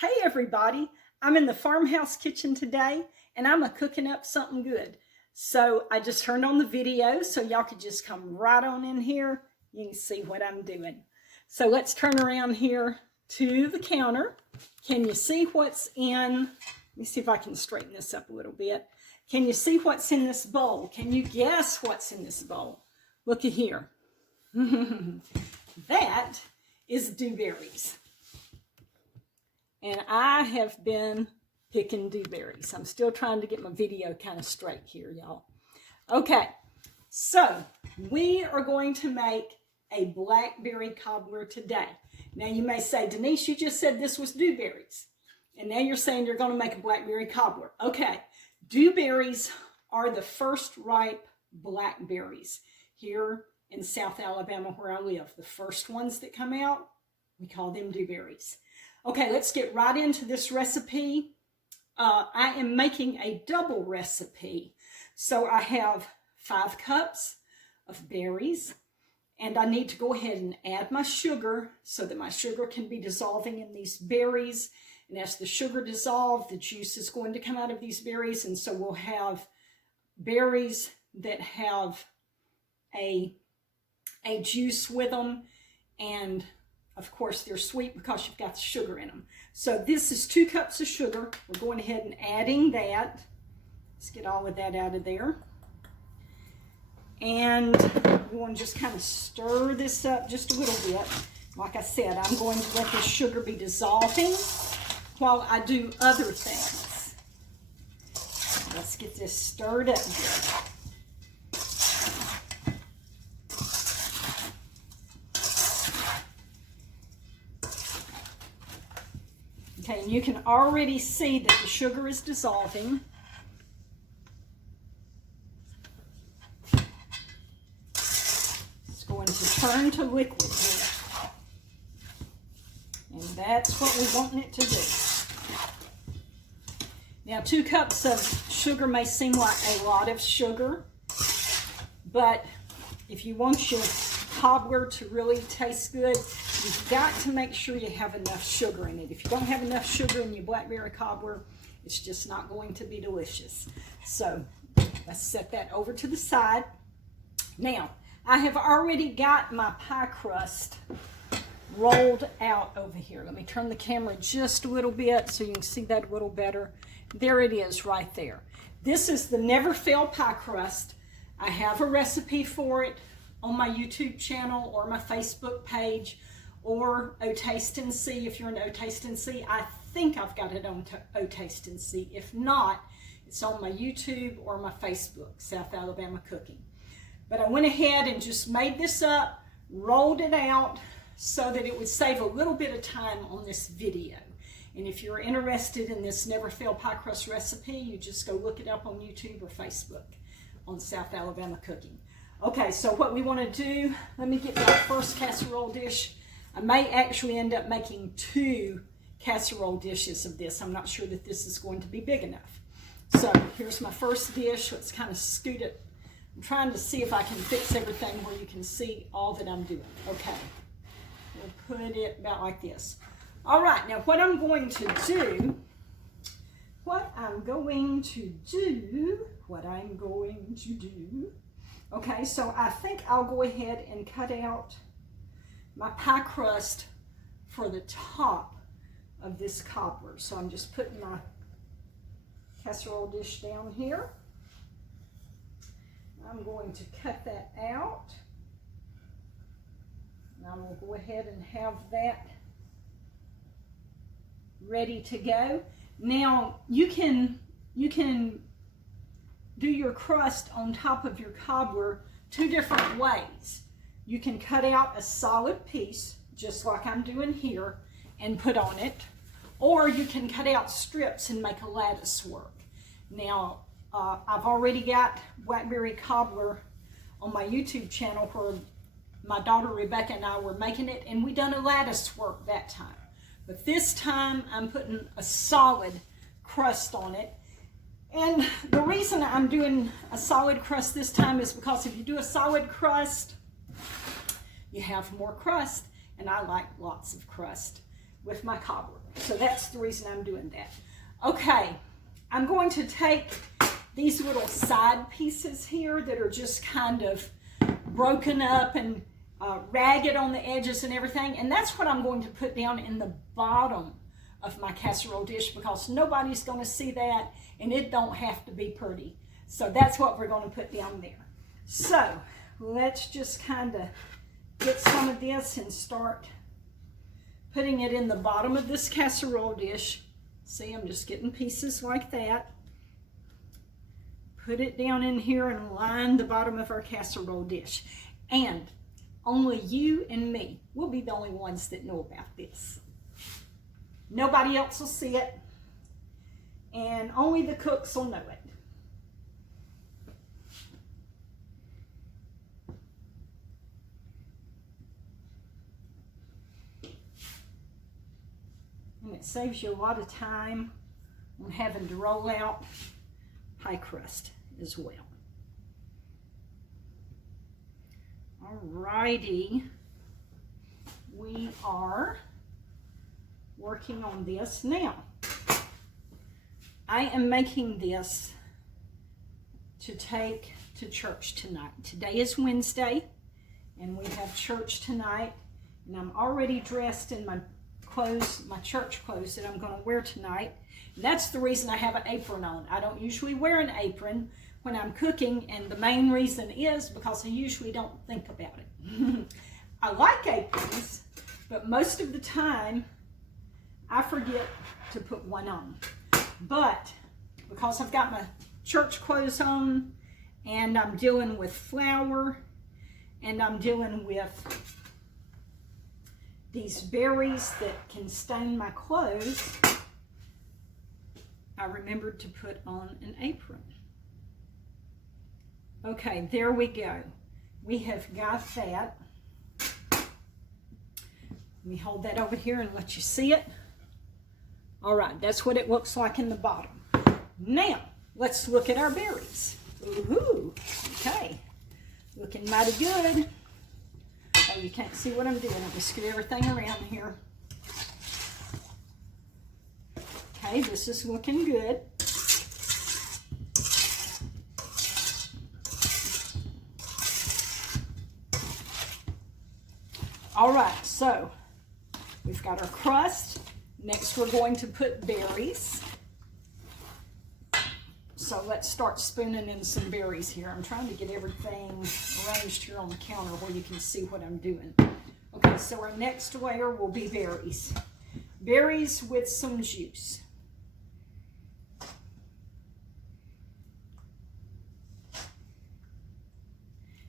Hey everybody, I'm in the farmhouse kitchen today and I'm cooking up something good. So I just turned on the video so y'all could just come right on in here. You can see what I'm doing. So let's turn around here to the counter. Can you see what's in? Let me see if I can straighten this up a little bit. Can you see what's in this bowl? Can you guess what's in this bowl? Look at here. That is dewberries. And I have been picking dewberries. I'm still trying to get my video kind of straight here, y'all. Okay, so we are going to make a blackberry cobbler today. Now you may say, Denise, you just said this was dewberries. And now you're saying you're going to make a blackberry cobbler. Okay, dewberries are the first ripe blackberries here in South Alabama where I live. The first ones that come out, we call them dewberries. Okay, let's get right into this recipe. I am making a double recipe. So I have 5 cups of berries, and I need to go ahead and add my sugar so that my sugar can be dissolving in these berries. And as the sugar dissolves, the juice is going to come out of these berries, and so we'll have berries that have a juice with them, and of course, they're sweet because you've got the sugar in them. So this is 2 cups of sugar. We're going ahead and adding that. Let's get all of that out of there. And we want to just kind of stir this up just a little bit. Like I said, I'm going to let this sugar be dissolving while I do other things. Let's get this stirred up good. Okay, and you can already see that the sugar is dissolving. It's going to turn to liquid here. And that's what we want it to do. Now, 2 cups of sugar may seem like a lot of sugar, but if you want your cobbler to really taste good, you've got to make sure you have enough sugar in it. If you don't have enough sugar in your blackberry cobbler, it's just not going to be delicious. So let's set that over to the side. Now, I have already got my pie crust rolled out over here. Let me turn the camera just a little bit so you can see that a little better. There it is right there. This is the Never Fail pie crust. I have a recipe for it on my YouTube channel or my Facebook page, or O Taste and See. If you're in O Taste and See, I think I've got it on O Taste and See. If not, it's on my YouTube or my Facebook, South Alabama Cooking. But I went ahead and just made this up, rolled it out so that it would save a little bit of time on this video. And if you're interested in this Never Fail pie crust recipe, you just go look it up on YouTube or Facebook on South Alabama Cooking. Okay, so what we want to do, let me get my first casserole dish. I may actually end up making 2 casserole dishes of this. I'm not sure that this is going to be big enough. So here's my first dish. Let's kind of scoot it. I'm trying to see if I can fix everything where you can see all that I'm doing. Okay, we'll put it about like this. All right, now what I'm going to do, okay, so I think I'll go ahead and cut out my pie crust for the top of this cobbler. So I'm just putting my casserole dish down here. I'm going to cut that out. And I'm going to go ahead and have that ready to go. Now you can do your crust on top of your cobbler 2 different ways. You can cut out a solid piece, just like I'm doing here, and put on it, or you can cut out strips and make a lattice work. Now, I've already got blackberry cobbler on my YouTube channel where my daughter Rebecca and I were making it, and we done a lattice work that time. But this time, I'm putting a solid crust on it. And the reason I'm doing a solid crust this time is because if you do a solid crust, you have more crust, and I like lots of crust. with my cobbler. So that's the reason I'm doing that. Okay, I'm going to take these little side pieces here that are just kind of broken up and ragged on the edges and everything, and that's what I'm going to put down in the bottom of my casserole dish, because nobody's going to see that, and it don't have to be pretty. So that's what we're going to put down there. So let's just kind of get some of this and start putting it in the bottom of this casserole dish. See, I'm just getting pieces like that. Put it down in here and line the bottom of our casserole dish. And only you and me will be the only ones that know about this. Nobody else will see it, and only the cooks will know it. And it saves you a lot of time on having to roll out pie crust as well. Alrighty, we are working on this now. I am making this to take to church tonight. Today is Wednesday, and we have church tonight, and I'm already dressed in my clothes, my church clothes that I'm going to wear tonight. And that's the reason I have an apron on. I don't usually wear an apron when I'm cooking, and the main reason is because I usually don't think about it. I like aprons, but most of the time I forget to put one on. But because I've got my church clothes on, and I'm dealing with flour, and I'm dealing with these berries that can stain my clothes, I remembered to put on an apron. Okay, there we go. We have got that. Let me hold that over here and let you see it. All right, that's what it looks like in the bottom. Now, let's look at our berries. Ooh, okay. Looking mighty good. Oh, you can't see what I'm doing. Let me scoot everything around here. Okay, this is looking good. All right, so we've got our crust. Next, we're going to put berries. So let's start spooning in some berries here. I'm trying to get everything arranged here on the counter where you can see what I'm doing. Okay, so our next layer will be berries. Berries with some juice.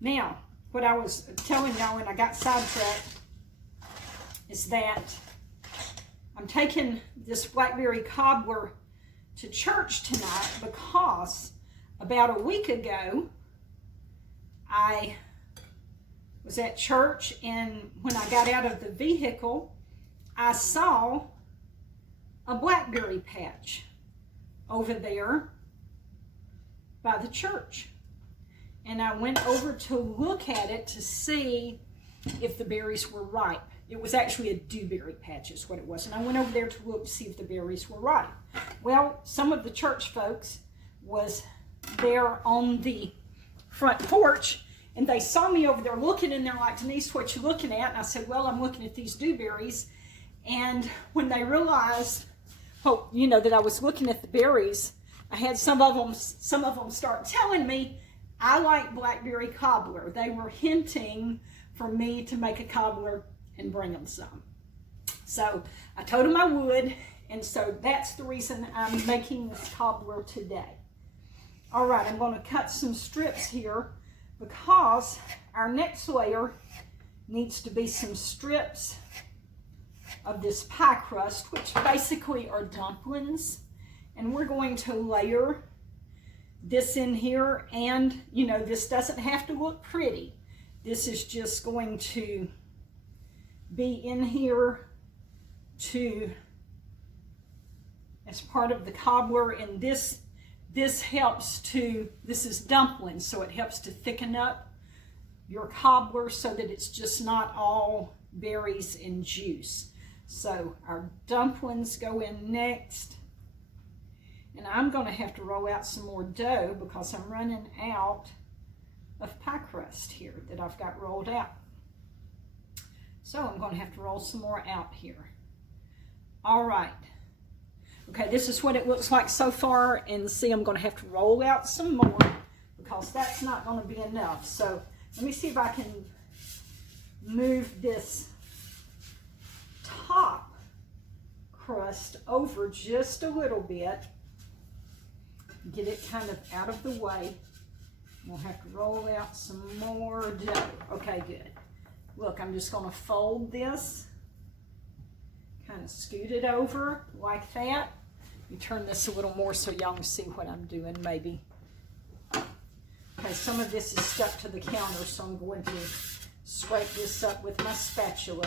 Now, what I was telling y'all when I got sidetracked is that I'm taking this blackberry cobbler to church tonight because about a week ago I was at church, and when I got out of the vehicle I saw a blackberry patch over there by the church, and I went over to look at it to see if the berries were ripe. It was actually a dewberry patch is what it was. And I went over there to look to see if the berries were ripe. Well, some of the church folks was there on the front porch, and they saw me over there looking, and they're like, "Denise, what you looking at?" And I said, "Well, I'm looking at these dewberries." And when they realized, oh, you know, that I was looking at the berries, I had some of them start telling me I like blackberry cobbler. They were hinting for me to make a cobbler and bring them some. So I told them I would, and so that's the reason I'm making this cobbler today. All right, I'm going to cut some strips here because our next layer needs to be some strips of this pie crust, which basically are dumplings, and we're going to layer this in here. And you know, this doesn't have to look pretty. This is just going to be in here as part of the cobbler, and this helps to, this is dumplings, so it helps to thicken up your cobbler so that it's just not all berries and juice. So our dumplings go in next. And I'm going to have to roll out some more dough because I'm running out of pie crust here that I've got rolled out. So I'm going to have to roll some more out here. All right. Okay, this is what it looks like so far. And see, I'm going to have to roll out some more because that's not going to be enough. So let me see if I can move this top crust over just a little bit. Get it kind of out of the way. We'll have to roll out some more dough. Okay, good. Look, I'm just going to fold this, kind of scoot it over like that. Let me turn this a little more so y'all can see what I'm doing maybe. Okay, some of this is stuck to the counter, so I'm going to scrape this up with my spatula.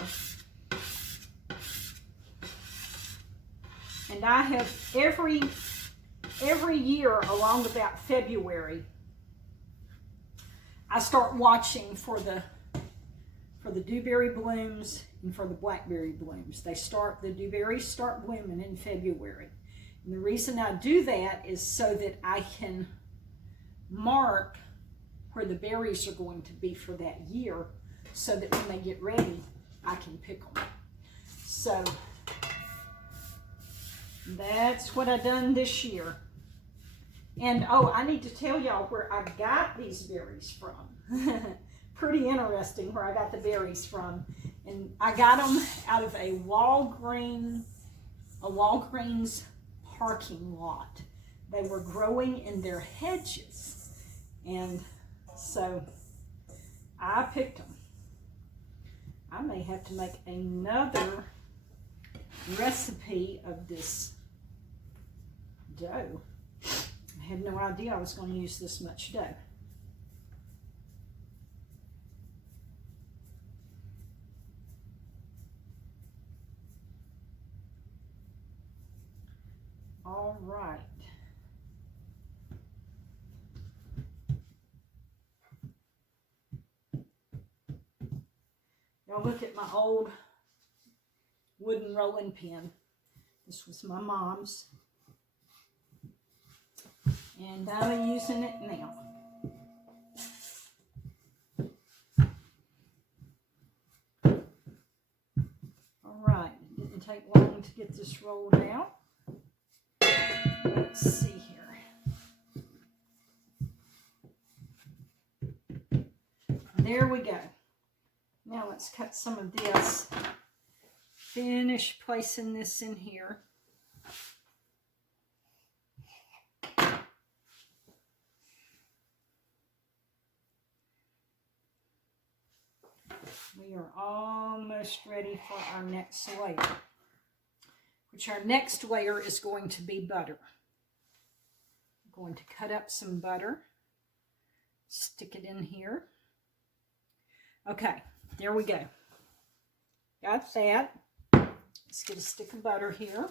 And I have every year along about February, I start watching for the dewberry blooms and for the blackberry blooms. The dewberries start blooming in February. And the reason I do that is so that I can mark where the berries are going to be for that year, so that when they get ready, I can pick them. So that's what I done this year. And oh, I need to tell y'all where I got these berries from. Pretty interesting where I got the berries from. And I got them out of a Walgreens parking lot. They were growing in their hedges. And so I picked them. I may have to make another recipe of this dough. I had no idea I was going to use this much dough. All right. Y'all look at my old wooden rolling pin. This was my mom's. And I'm using it now. All right, it didn't take long to get this rolled out. Let's see here. There we go. Now let's cut some of this. Finish placing this in here. We are almost ready for our next layer, which our next layer is going to be butter. I'm going to cut up some butter, stick it in here. Okay, there we go. Got that. Let's get a stick of butter here.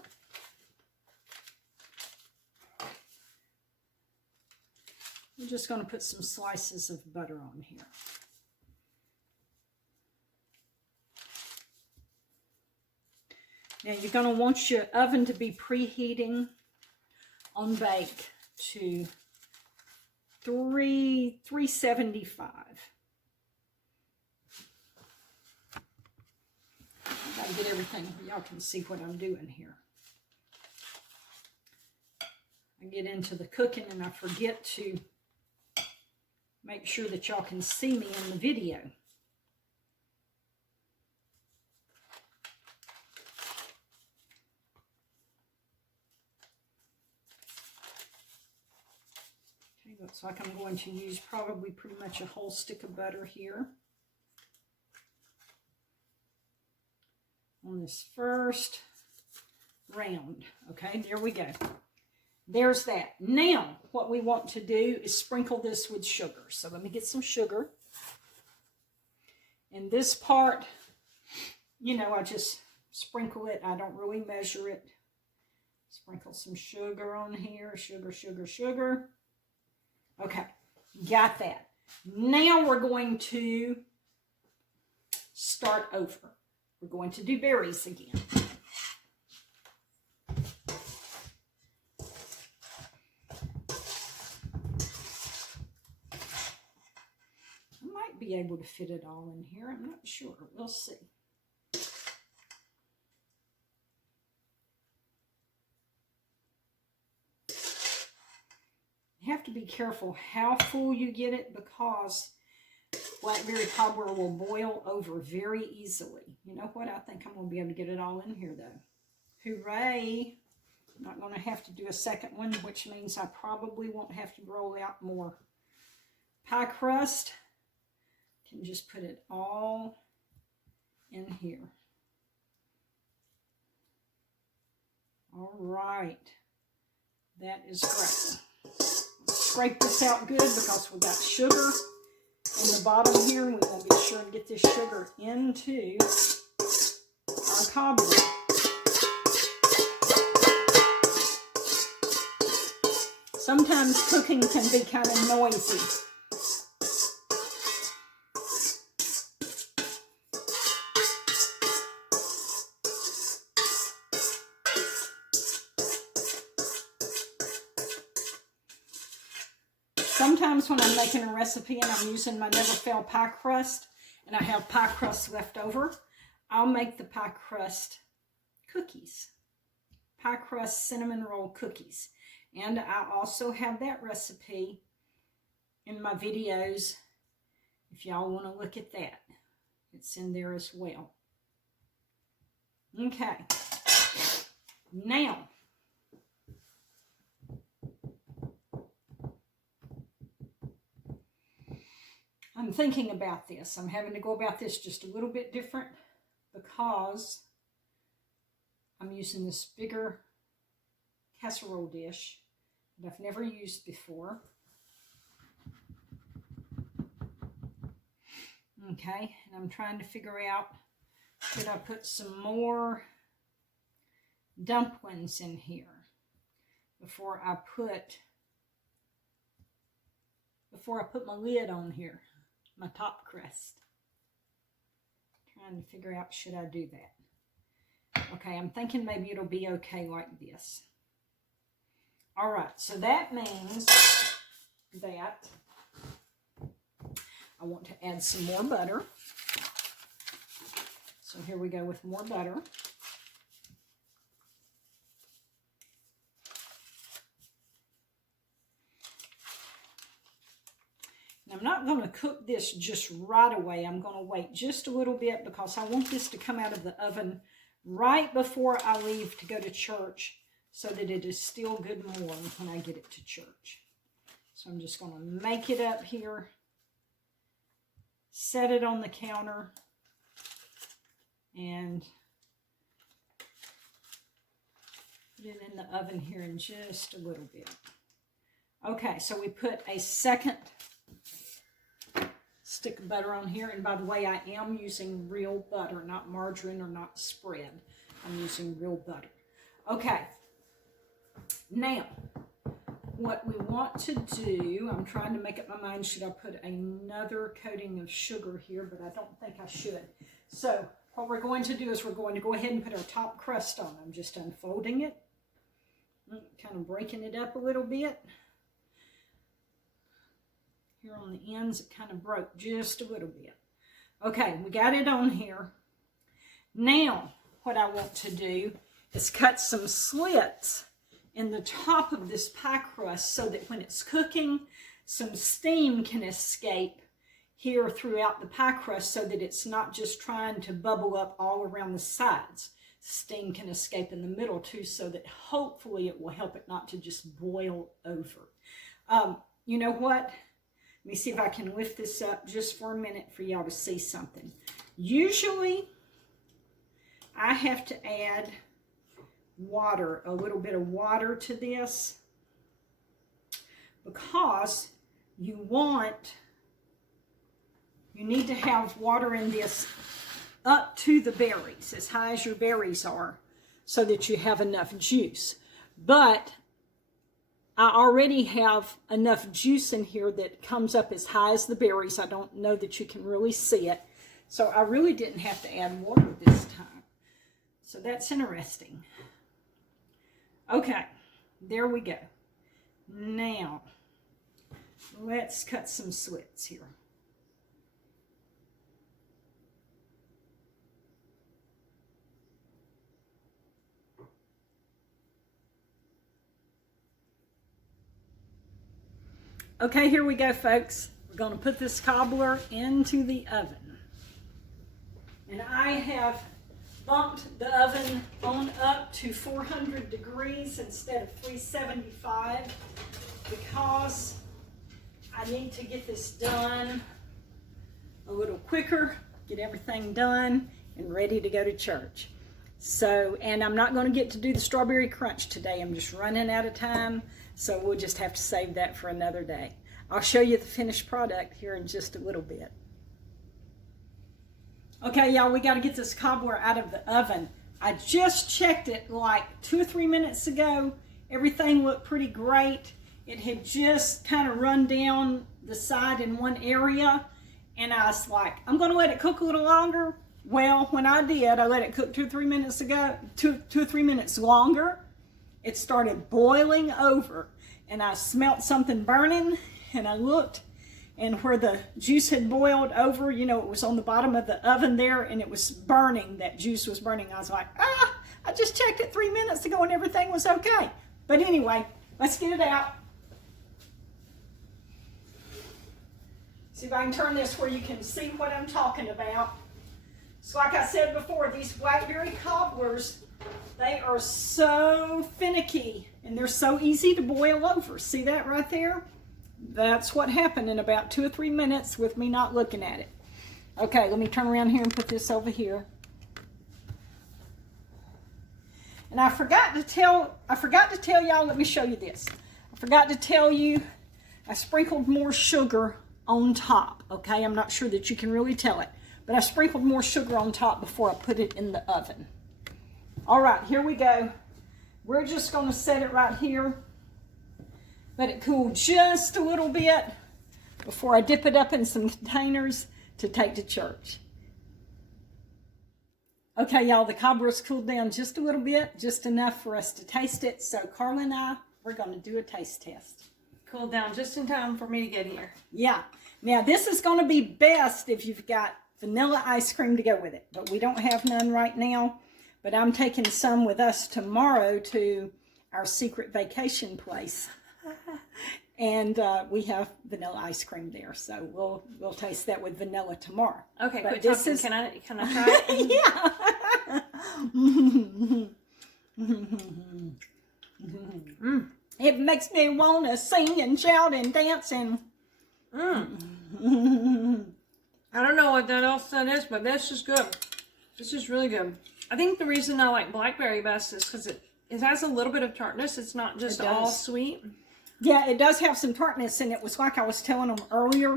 We're just going to put some slices of butter on here. Now you're going to want your oven to be preheating on bake to 375. I've got to get everything where y'all can see what I'm doing here. I get into the cooking and I forget to make sure that y'all can see me in the video. Looks like I'm going to use probably pretty much a whole stick of butter here on this first round. Okay, there we go. There's that. Now, what we want to do is sprinkle this with sugar. So let me get some sugar. And this part, you know, I just sprinkle it. I don't really measure it. Sprinkle some sugar on here. Sugar, sugar, sugar. Okay, got that. Now we're going to start over. We're going to do berries again. be able to fit it all in here. I'm not sure. We'll see. You have to be careful how full you get it because blackberry cobbler will boil over very easily. You know what? I think I'm going to be able to get it all in here though. Hooray! I'm not going to have to do a second one, which means I probably won't have to roll out more pie crust. Can just put it all in here. All right. That is great. Scrape this out good because we got sugar in the bottom here, and we want to be sure to get this sugar into our cobbler. Sometimes cooking can be kind of noisy. Sometimes when I'm making a recipe and I'm using my Never Fail pie crust and I have pie crust left over, I'll make the pie crust cookies. Pie crust cinnamon roll cookies. And I also have that recipe in my videos if y'all want to look at that. It's in there as well. Okay. Now, I'm thinking about this. I'm having to go about this just a little bit different because I'm using this bigger casserole dish that I've never used before. Okay, and I'm trying to figure out, should I put some more dumplings in here before I put my lid on here, my top crust. Trying to figure out, should I do that? Okay, I'm thinking maybe it'll be okay like this. All right, so that means that I want to add some more butter. So here we go with more butter. And I'm not going to cook this just right away. I'm going to wait just a little bit because I want this to come out of the oven right before I leave to go to church, so that it is still good and warm when I get it to church. So I'm just going to make it up here, set it on the counter, and put it in the oven here in just a little bit. Okay, so we put a second stick of butter on here. And by the way, I am using real butter, not margarine or not spread. I'm using real butter. Okay. Now, what we want to do, I'm trying to make up my mind, should I put another coating of sugar here, but I don't think I should. So what we're going to do is we're going to go ahead and put our top crust on. I'm just unfolding it, kind of breaking it up a little bit. Here on the ends, it kind of broke just a little bit. Okay, we got it on here. Now, what I want to do is cut some slits in the top of this pie crust so that when it's cooking, some steam can escape here throughout the pie crust so that it's not just trying to bubble up all around the sides. Steam can escape in the middle too, so that hopefully it will help it not to just boil over. You know what? Let me see if I can lift this up just for a minute for y'all to see something. Usually, I have to add water, a little bit of water to this, because you need to have water in this up to the berries, as high as your berries are, so that you have enough juice. But I already have enough juice in here that comes up as high as the berries. I don't know that you can really see it. So I really didn't have to add water this time. So that's interesting. Okay, there we go. Now, let's cut some slits here. Okay, here we go, folks. We're going to put this cobbler into the oven. And I have bumped the oven on up to 400 degrees instead of 375 because I need to get this done a little quicker, get everything done and ready to go to church. So, and I'm not going to get to do the strawberry crunch today. I'm just running out of time. So we'll just have to save that for another day. I'll show you the finished product here in just a little bit. Okay, y'all, we got to get this cobbler out of the oven. I just checked it like 2 or 3 minutes ago. Everything looked pretty great. It had just kind of run down the side in one area. And I was like, I'm going to let it cook a little longer. Well, when I did, I let it cook 2 or 3 minutes ago, 2 or 3 minutes longer. It started boiling over and I smelt something burning and I looked and where the juice had boiled over, you know, it was on the bottom of the oven there and it was burning, that juice was burning. I was like, I just checked it 3 minutes ago and everything was okay. But anyway, let's get it out. See if I can turn this where you can see what I'm talking about. So like I said before, these blackberry cobblers, they are so finicky and they're so easy to boil over. See that right there? That's what happened in about 2 or 3 minutes with me not looking at it. Okay, let me turn around here and put this over here. And I forgot to tell y'all, let me show you this. I forgot to tell you, I sprinkled more sugar on top. Okay, I'm not sure that you can really tell it, but I sprinkled more sugar on top before I put it in the oven. All right, here we go. We're just going to set it right here. Let it cool just a little bit before I dip it up in some containers to take to church. Okay, y'all, the cobbler's cooled down just a little bit, just enough for us to taste it. So Carla and I, we're going to do a taste test. Cooled down just in time for me to get here. Yeah. Now, this is going to be best if you've got vanilla ice cream to go with it, but we don't have none right now. But I'm taking some with us tomorrow to our secret vacation place. And we have vanilla ice cream there, so we'll taste that with vanilla tomorrow. Okay, but quit this talking. Is... Can I try it? Yeah. It makes me want to sing and shout and dance and. I don't know what that else that is, but this is good. This is really good. I think the reason I like blackberry best is because it has a little bit of tartness. It's not just all sweet. Yeah, it does have some tartness, and it was like I was telling them earlier.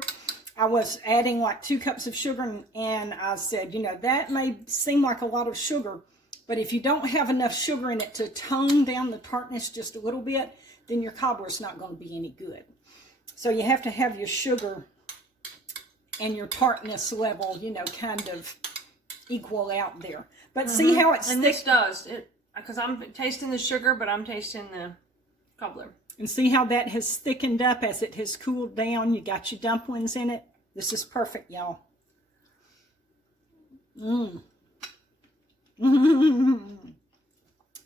I was adding like 2 cups of sugar, and I said, you know, that may seem like a lot of sugar, but if you don't have enough sugar in it to tone down the tartness just a little bit, then your cobbler's not going to be any good. So you have to have your sugar and your tartness level, you know, kind of equal out there. But see how it's and thick? this does it, because I'm tasting the sugar, but I'm tasting the cobbler. And see how that has thickened up as it has cooled down. You got your dumplings in it. This is perfect, y'all.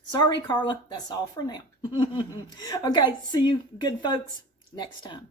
Sorry, Carla. That's all for now. Okay, see you good folks next time.